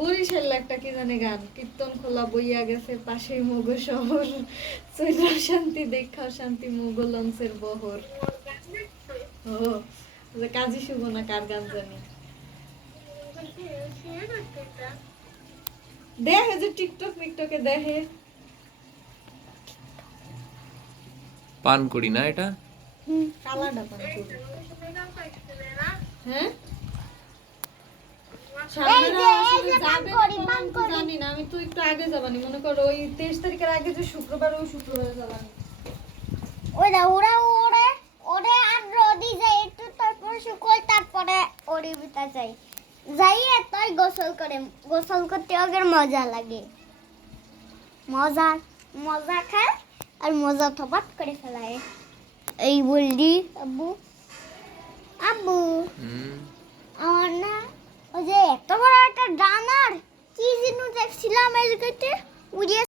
বরিশাল একটা কি জানি গান, কীর্তন খোলা বইয়া গেছে পাশেই মগো শহর, চৈরা শান্তি দেখাও শান্তি মগো লঞ্চের বহর। ও যে কাজী শুভ না কার গান জানি, দেখে যে টিকটক মিকটকে দেখে। পান করি না এটা। কালাডা পান করি। হ্যাঁ সামনেরা আসলে যাবে না কখন তো জানি না, আমি তো একটু আগে যাবানি, মনে করো ওই 23 তারিখের আগে যে শুক্রবার, ওই শুক্রবারে যাবানি। ওরা ওরা ওরে ওরে আর রদি যায় একটু, তারপর শুকোয়, তারপরে ওরে ভিতর যাই যাইয়ে তাই গোসল করতে ওদের মজা লাগে, মজা মজা খায় আর মজা থপাত করে ফেলায়। এই বললি আব্বু আব্বু আমার না ওই যে এত বড় একটা ডানার কি জিনিস দেখছিলাম এদিকে উড়িয়ে